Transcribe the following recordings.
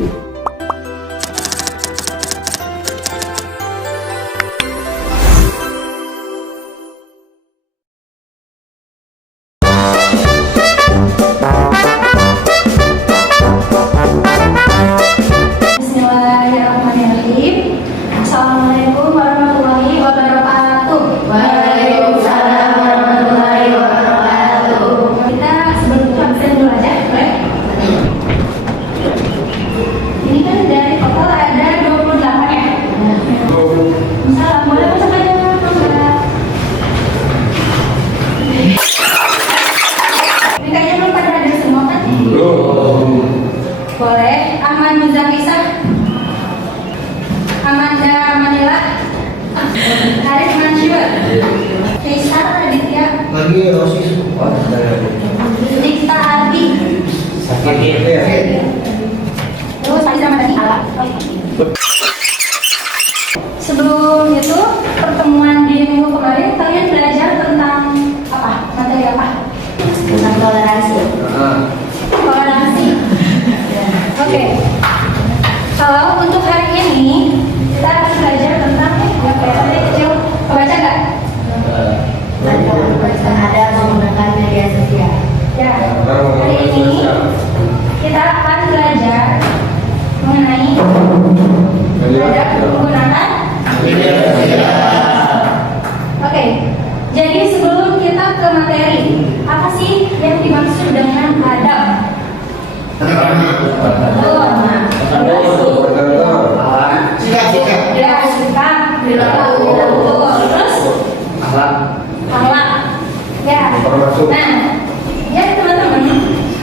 Bismillahirrahmanirrahim. Assalamualaikum warahmatullahi wabarakatuh. Waalaikumsalam warahmatullahi wabarakatuh. Kita sebelum absen dulu aja, boleh? Ini kan dari total ada 28 ya? Salam, boleh masuk aja, Mbak. Ini kayaknya belum pada ada semua kan? Boleh. Ahmad Muzakisah, Amanda Manila, Arif Mansyur, Kaisar Raditya, Lagi Rosis. Dikta Ardi, terus Faiza Madani. Sebelum itu, pertemuan di minggu kemarin kalian belajar tentang apa? Materi apa? Tentang toleransi. Toleransi. Oke. Kalau untuk hari ini kita akan belajar tentang yang kelihatannya kecil. Kebaca nggak? Ada menggunakan media sosial. Ya. Hari ini kita akan belajar mengenai adab menggunakan. Oke. Jadi sebelum kita ke materi, apa sih yang dimaksud dengan adab? Ya, sikap, perilaku, terus akhlak. Ya. Nah, ya teman-teman,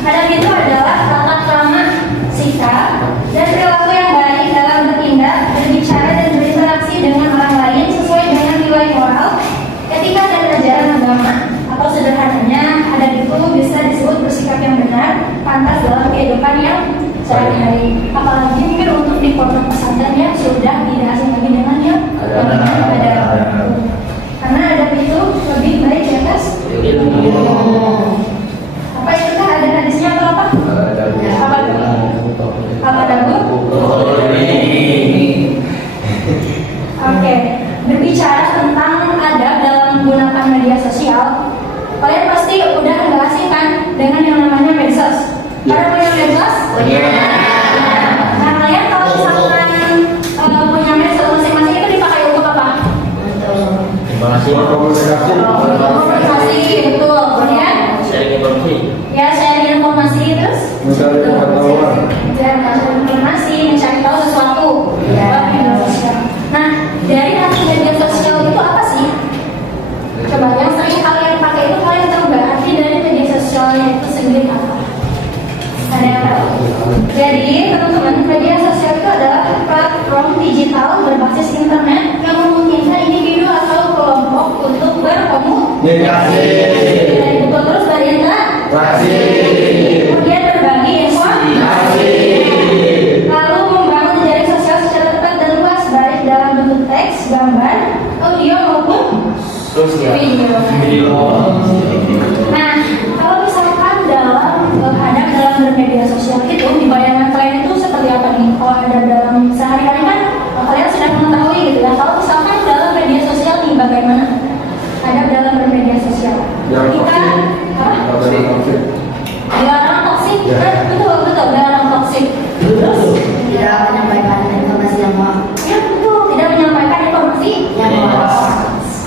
adab itu adalah tata krama, sikap, dan perilaku yang baik dalam bertindak, berbicara, dan berinteraksi dengan orang lain sesuai dengan nilai moral, etika, dan ajaran agama. Atau sederhananya, adab itu bisa disebut bersikap yang benar, pantas dalam kehidupan yang sehari-hari. Apalagi mungkin untuk di pondok pesantren yang sudah tidak asing lagi dengan yang ada. Karena adab itu lebih baik di atas apa itu kan ada hadisnya atau apa? Apa dagu? Oke, berbicara tentang adab dalam menggunakan media sosial, kalian pasti udah nggak asing kan dengan yang namanya medsos. Pada punya medsos? Nah, kalian kalau misalkan punya medsos masing-masing itu dipakai untuk apa? Komunikasi, betul. Kemudian? Ya, sharing informasi, terus? Mencari pengetahuan. Ya, mencari informasi, mencari tahu sesuatu. Ya, media sosial. Nah, dari arti media sosial itu apa sih? Coba yang sering kalian pakai itu kalian tahu nggak arti dari media sosialnya itu sendiri apa? Ada yang tahu? Jadi teman-teman, media sosial itu adalah platform digital berbasis internet yang memungkinkan individu atau kelompok untuk berkomunikasi, terus berinteraksi, kemudian berbagi informasi, lalu membangun jaring sosial secara tepat dan luas baik dalam bentuk teks, gambar, audio maupun video. Nah, kalau misalkan adab dalam bermedia sosial itu di bayangan kalian itu seperti apa nih? Kalau ada dalam sehari-hari kan kalian sudah mengetahui gitu ya. Kalau misalkan dalam media sosial nih bagaimana adab dalam bermedia sosial? Kita dilarang toksik, betul dilarang toksik. Terus Tidak menyampaikan informasi yang hoax. ya betul, tidak menyampaikan informasi Yang hoax.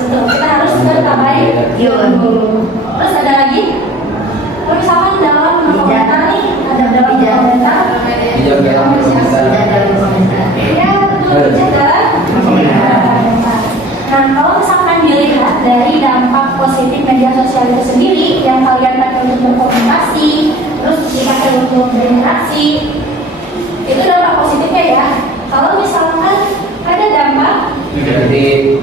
betul. Kita harus berkabar. Terus ada lagi? Kalau misalkan dalam komentar nih, ada dalam komentar. Ya betul, jaga. Nah, kalau misalkan dilihat dari dampak positif media sosial itu sendiri yang kalian pakai untuk berkomunikasi, terus dipakai untuk berinteraksi, itu dampak positifnya ya. Kalau misalkan ada dampak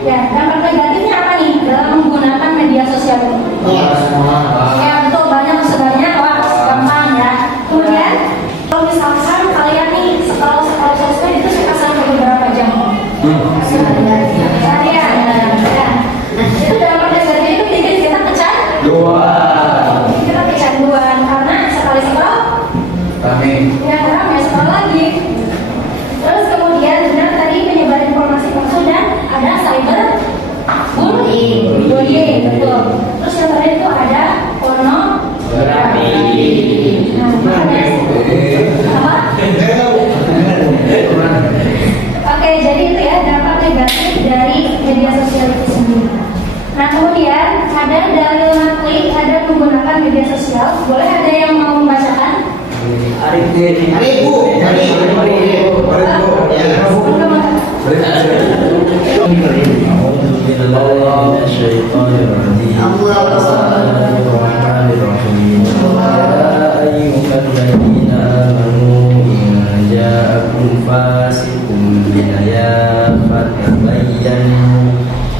ya, dampak negatifnya apa nih dalam menggunakan media sosial itu? Ya betul, banyak sebenarnya hoax, gampang ya. Kemudian kalau misalkan kalian nih scroll sosmed itu suka sampai beberapa jam. Seharian. Nah, itu dampak negatifnya itu bikin kita kecanduan karena sekali scroll ya ramai scroll lagi. bullying, betul. Terus yang terakhir itu ada pornografi. Nah, ada apa? Oke, jadi itu ya dampak negatif dari media sosial itu sendiri. Nah, kemudian ada dalil nakli, ada menggunakan media sosial. Boleh ada yang mau membacakan?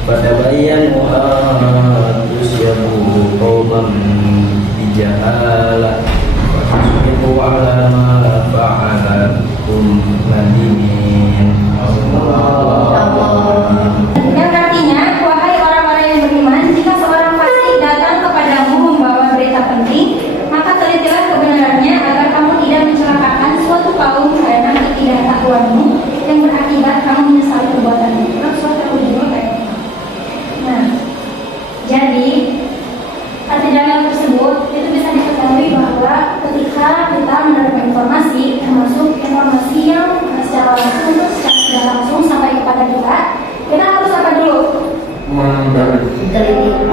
Fatabayyanu an tusyabu qauman bijahalah wa tusbihu ala ma fa'alatum nadimin. Yang artinya, wahai orang-orang yang beriman, jika seorang fasik datang kepadamu membawa berita penting, maka telitilah kebenarannya agar kamu tidak mencelakakan suatu kaum karena ketidaktahuanmu yang berakibat kamu menyesali perbuatanmu. Nah, jadi arti dalil tersebut itu bisa diketahui bahwa ketika kita menerima informasi, termasuk informasi yang secara langsung atau secara tidak langsung sampai kepada kita harus apa dulu?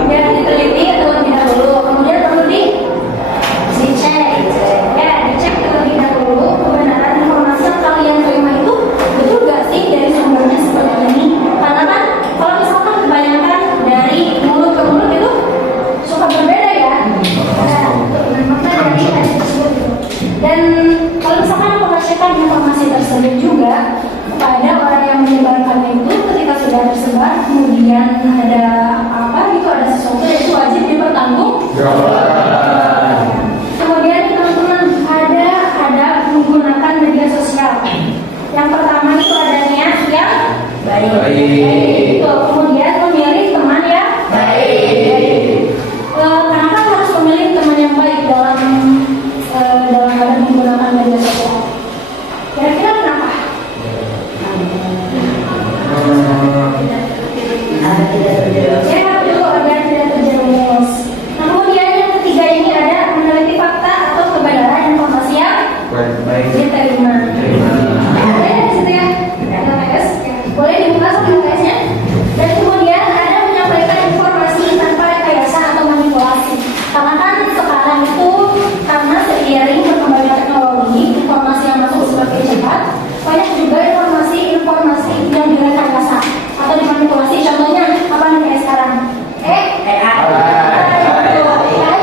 Ya, diteliti terlebih dahulu, kemudian perlu dicek, ya dicek terlebih dahulu kebenaran informasi yang kalian terima itu betul gak sih dari sumbernya seperti ini? Karena kan kalau misalkan kebanyakan dari mulut ke mulut itu suka berbeda ya. Makanya dari hadis tersebut itu. Dan kalau misalkan mengasihkan informasi tersebut juga kepada orang yang menyebarkannya itu, ketika sudah tersebar kemudian ada apa gitu, ada sesuatu yang itu wajib dipertanggungjawabkan. Kemudian teman-teman ada menggunakan media sosial. Yang pertama itu adanya yang baik. Itu kemudian memilih teman yang baik. Kenapa harus memilih teman yang baik dalam keadaan menggunakan media sosial? Kira-kira kenapa? Ya, dulu agar tidak terjerumus. Nah, kemudian yang ketiga ini ada meneliti fakta atau kebenaran informasi yang diterima. Boleh di situ ya? LKS. Boleh dibuka sama LKS-nya. Dan kemudian ada menyampaikan informasi tanpa rekayasa atau manipulasi. Karena kan sekarang itu karena seiring berkembangnya teknologi, informasi yang masuk semakin cepat, banyak juga informasi yang direkayasa atau dimanipulasi. Contohnya apa nih kayak sekarang?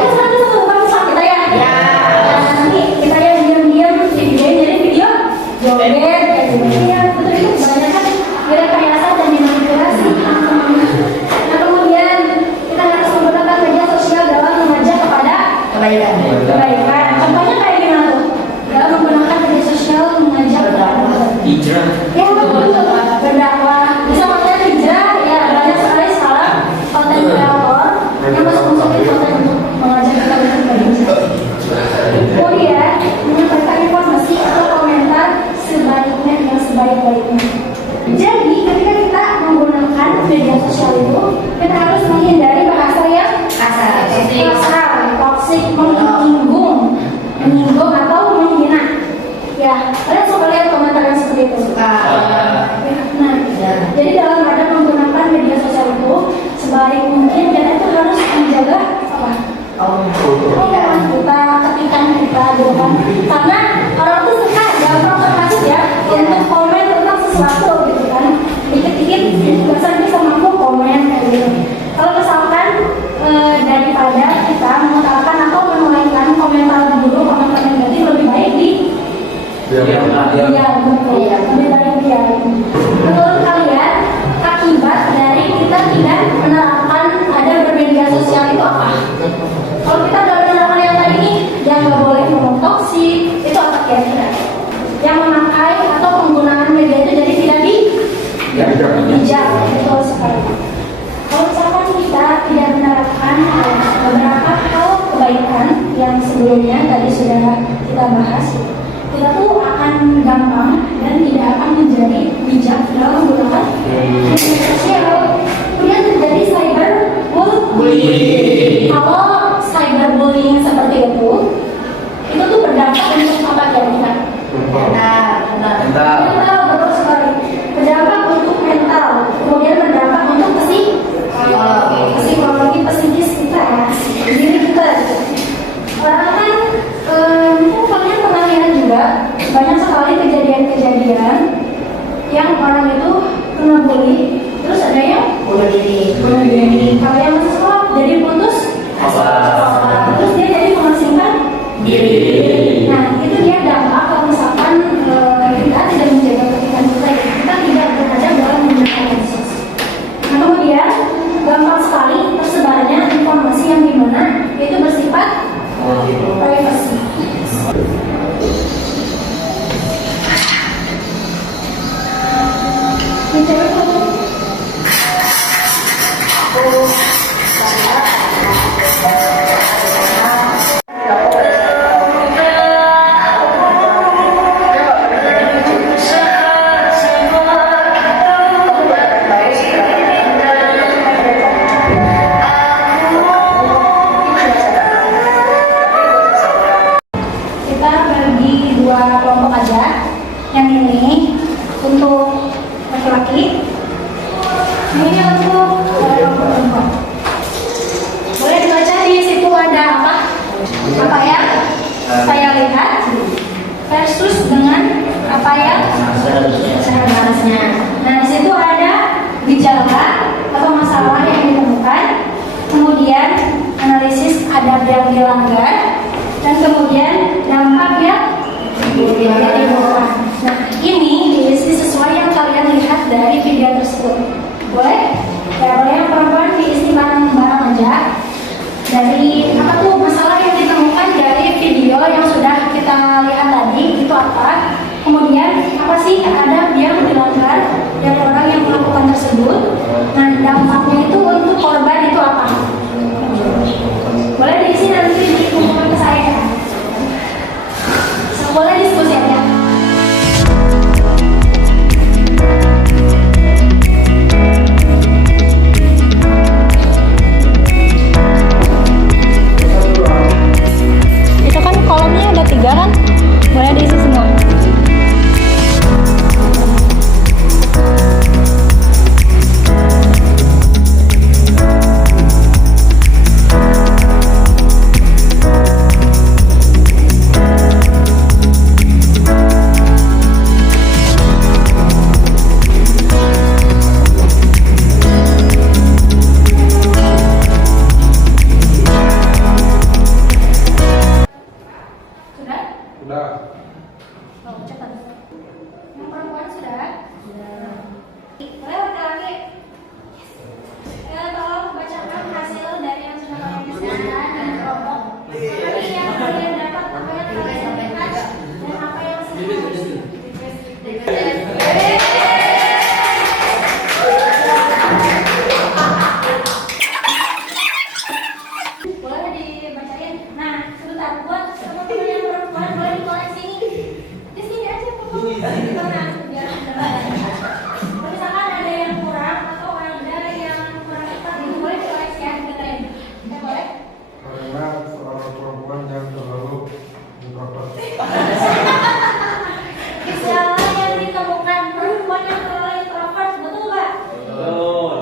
Itu satu bangsa kita ya. Nanti kita yang diam-diam di videoin jadi video joget kayak gini ya. Betul, itu kebanyakan direkayasa dan dimanipulasi. Nah, kemudian kita harus menggunakan media sosial dalam mengajak kepada kebaikan. Contohnya kayak gimana tuh? Dalam menggunakan media sosial mengajak Hijrah. Ya, betul. Berdakwah. Bisa konten hijrah, ya banyak sekali sekarang konten kreator yang masuk-masukin konten untuk mengajak kita untuk berhijrah. Kemudian menyampaikan informasi atau komentar sebaiknya yang sebaik-baiknya. Jadi ketika kita menggunakan media sosial itu, kita harus menghindari bahasa yang kasar, toksik, menyinggung atau menghina. Ya, kalian suka lihat komentar yang seperti itu? Nah, jadi dalam keadaan menggunakan media sosial itu, sebaik mungkin kita itu harus menjaga apa? Kita, ketikan kita, gitu kan? Karena orang itu suka gampang terpacu ya untuk komen tentang sesuatu, gitu kan? Dikit-dikit, biasanya bisa mampu komen kayak gitu. Kalau misalkan daripada kita mengutarakan atau menuliskan komentar buruk, komentar negatif, lebih baik lebih baik diam. Menurut kalian, akibat dari kita tidak menerapkan ada bermedia sosial itu apa? Kalau kita udah menerapkan yang tadi ini, yang nggak boleh ngomong toksik, itu apa kira-kira? Yang memakai atau penggunaan media itu jadi tidak bijak, betul sekali. Kalau misalkan kita tidak menerapkan beberapa hal kebaikan yang sebelumnya tadi sudah kita bahas, kita tuh akan gampang dan tidak akan menjadi bijak dalam menggunakan media sosial. Kemudian terjadi cyberbullying. Kalau cyberbullying seperti itu tuh berdampak untuk apa kira-kira? Mental. Mental, betul sekali. Berdampak untuk mental, kemudian berdampak untuk psikologi psikis kita ya, diri kita. Karena kan mungkin kalian pernah lihat juga banyak sekali kejadian-kejadian yang orang itu kena bully, terus ada yang Bunuh diri. Kalau yang masih sekolah jadi putus sekolah, terus dia jadi mengasingkan diri. Nah itu dia dampak kalau misalkan kita tidak menjaga kepentingan kita tidak berada dalam menggunakan medsos. Nah kemudian gampang sekali tersebarnya informasi yang dimana itu bersifat privasi. Kita bagi dua kelompok aja. Yang ini untuk laki-laki, ini untuk kelompok perempuan. Boleh dibaca di situ ada apa yang saya lihat versus dengan apa yang seharusnya. Nah di situ ada gejala atau masalah yang ditemukan, kemudian analisis adab yang dilanggar, dan kemudian dampak yang ditimbulkan. Nah ini diisi sesuai yang kalian lihat dari video tersebut. Boleh? Ya boleh, yang perempuan diisi barang-barang aja. Dari apa tuh masalah yang ditemukan dari video yang sudah kita lihat tadi itu apa? Kemudian apa sih adab yang dilanggar dari orang yang melakukan tersebut? Nah dampaknya itu untuk korban itu apa? Boleh diisi nanti dikumpulkan ke saya. Boleh diskusi aja. Itu kan kolomnya ada 3 kan? Boleh diisi semua. Sudah? Udah. Oh, cepat. Yang perempuan sudah? Sudah. Boleh laki-laki? Tolong bacakan hasil dari yang sudah kalian disediakan dan kelompok. Apa yang kalian dapat, apa yang kalian sampaikan, dan apa yang seharusnya. Boleh dibacain. Nah, sebentar buat teman-teman yang perempuan boleh dikoreksi nih. Di sini aja foto. Tenang, biar kalau misalkan ada yang kurang atau ada yang kurang tepat, itu boleh dikoreksi ya, dikatain. Ya boleh? Karena seorang perempuan yang terlalu introvert. Gejala yang ditemukan perempuan yang terlalu introvert, betul nggak? Betul.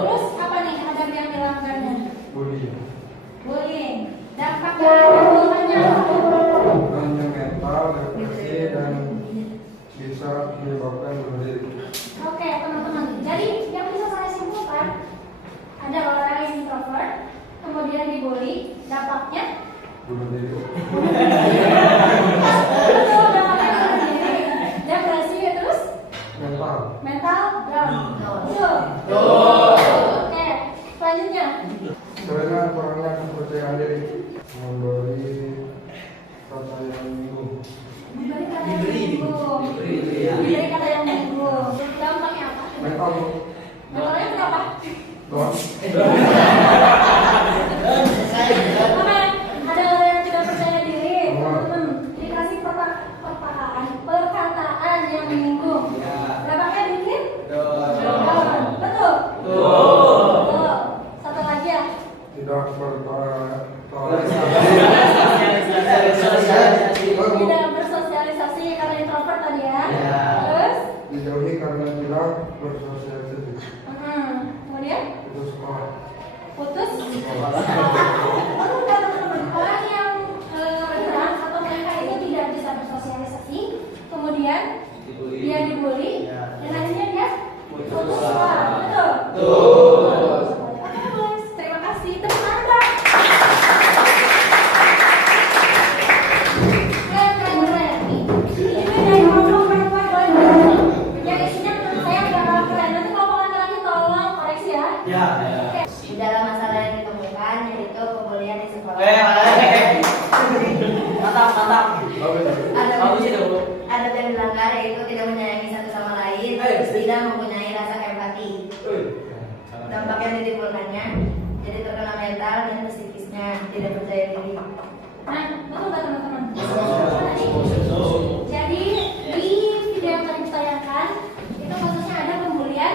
Terus apa nih adab yang dilanggarnya? Bullying. Bullying. Dampak dari perbuatannya apa? Hanya mental, depresi, dan bisa menyebabkan bunuh diri. Oke teman-teman, jadi yang bisa saya simpulkan ada orang yang introvert, kemudian dibully, dampaknya Bunuh diri. betul, dampaknya bunuh diri, depresi, terus Mental. mental down. Betul. Oke, selanjutnya Karena kurangnya kepercayaan diri, memberi kata yang menyinggung. diberi kata yang menyinggung. Diberi kata yang menyinggung. Dampaknya apa? Mental. Mentalnya berapa? Doang. Oke, ada orang yang tidak percaya diri, teman-teman dikasih pertanyaan bersosialisasi. Kemudian Itu sekolah. putus. Orang yang berat atau mereka itu tidak bisa bersosialisasi, kemudian dia dibully, dan akhirnya dia putus sekolah. Betul. Oke, guys, terima kasih. Tepuk tangan. Yang isinya menurut saya udah kalah keren. Nanti kalau pengantarannya tolong koreksi ya. Oke. Di dalam masalah yang ditemukan yaitu kebudayaan di sekolah. Mantap. Ada yang dilanggar yaitu tidak menyayangi satu sama lain, tidak mempunyai rasa empati. Dampak yang ditimbulkannya jadi terkena mental dan psikisnya, tidak percaya diri. Nah, betul nggak teman-teman? Jadi di video yang tadi ditayangkan itu khususnya ada pembulian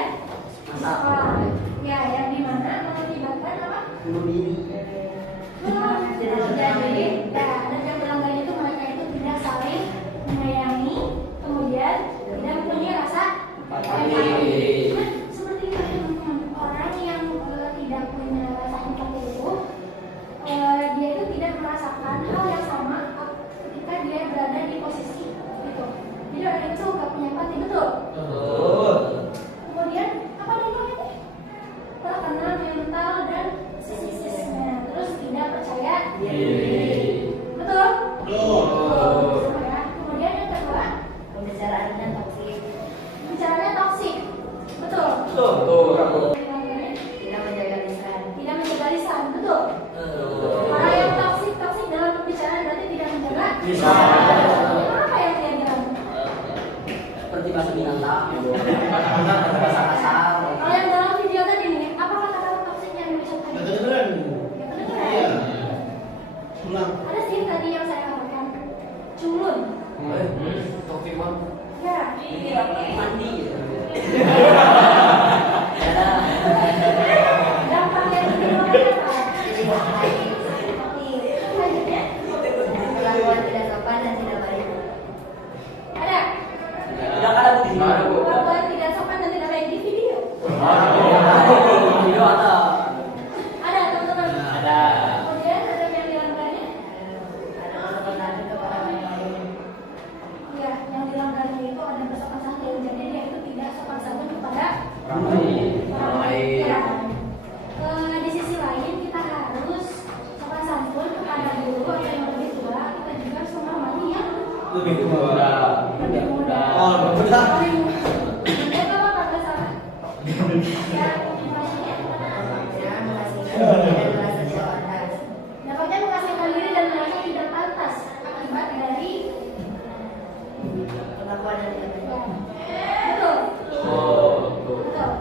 di sekolah. Ya, yang dimana mengakibatkan apa? Jadi, dan yang pelanggannya itu mereka itu tidak saling menyayangi, kemudian tidak mempunyai rasa empati. Nah, seperti itu teman-teman, orang yang tidak punya rasa empati itu dia itu tidak merasakan hal yang sama ketika dia berada di posisi itu. Jadi orang itu nggak punya empati, betul? Kemudian apa namanya? Terkena mental dan psikisnya, terus tidak percaya diri. Betul? Ya. Kemudian yang kedua, Pembicaraannya toksik, bicaranya toksik. Betul? tidak menjaga lisan. Tidak menjaga lisan, betul? Orang yang toksik dalam pembicaraan berarti tidak menjaga lisan. Apa yang dia bilang? Seperti bahasa binatang, bahasa kasar. Kalau yang dalam video tadi nih, apa kata-kata toksik yang diucapkan? Ya kedengeran. Ada sih tadi yang saya katakan, culun. Topik mah Ya. mandi. Dampak yang ditimbulkan apa? Jadi baik, Selanjutnya perlakuan tidak sopan dan tidak baik. ada Tidak ada di mana, Bu? perlakuan tidak sopan dan tidak baik di video. Video ada. Ada teman-teman. Ada. Kemudian ada yang dilanggarnya. Ada kesempatan kepada orang lain. Ya, yang dilanggarnya itu ada bersopan santun. Jadi dia itu tidak sopan santun kepada Orang lain. Ya. Di sisi lain kita harus sopan santun kepada guru atau yang lebih tua. Kita juga harus menghormati yang Lebih muda. lebih muda. Muda. Apa nggak salah? Ya, informasinya. Jangan menghasilkan diri dan merasa tidak pantas. Dapatnya mengasihkan diri dan merasa tidak pantas akibat dari Perlakuan yang tidak baik. betul. Oh. Betul.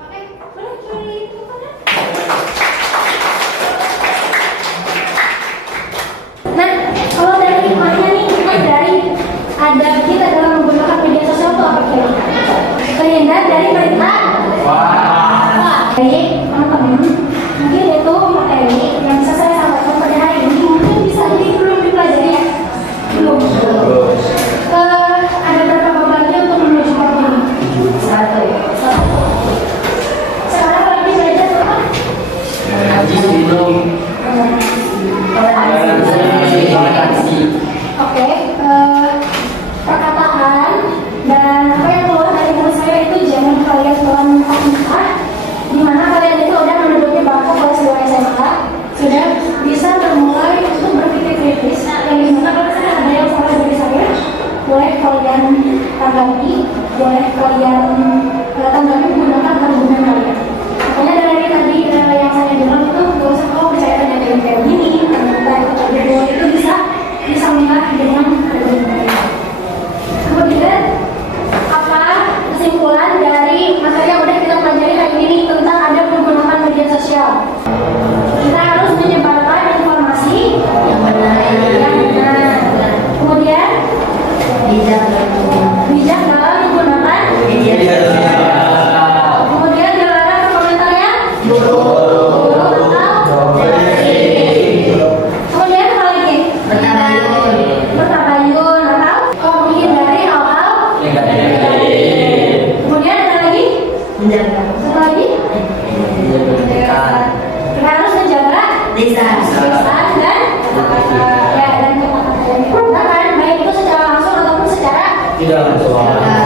Oke, boleh curi bukunya? Nah, kalau dari hikmahnya nih, dari adab kita dalam menggunakan media sosial itu apa kira-kira? Terhindar dari berita. Baik, teman-teman, mungkin itu materi yang bisa saya sampaikan pada hari ini. Mungkin bisa jadi belum dipelajari ya? Belum. Ada berapa bab lagi untuk menuju bab ini? Satu. Sekarang lagi belajar apa? Oke, perkataan dan apa yang keluar dari mulut saya itu jangan kalian telan mentah-mentah. Di mana kalian itu udah menduduki bangku kelas 2 SMA, sudah bisa bermulai untuk berpikir kritis. Yang dimana kalau misalnya ada yang salah dari saya, boleh kalian tanggapi, boleh kalian tanggapi menggunakan argumen kalian. Makanya dari tadi yang saya bilang itu gak usah kau percaya kayak gini, ternyata itu bisa disambungkan dengan argumen kalian. Kemudian apa kesimpulan dari materi yang udah kita pelajari hari ini tentang adab menggunakan media sosial? Kita harus menyebarkan informasi Yang benar. yang benar. Kemudian Bijak. bijak dalam menggunakan Media sosial. jalan Tuhan.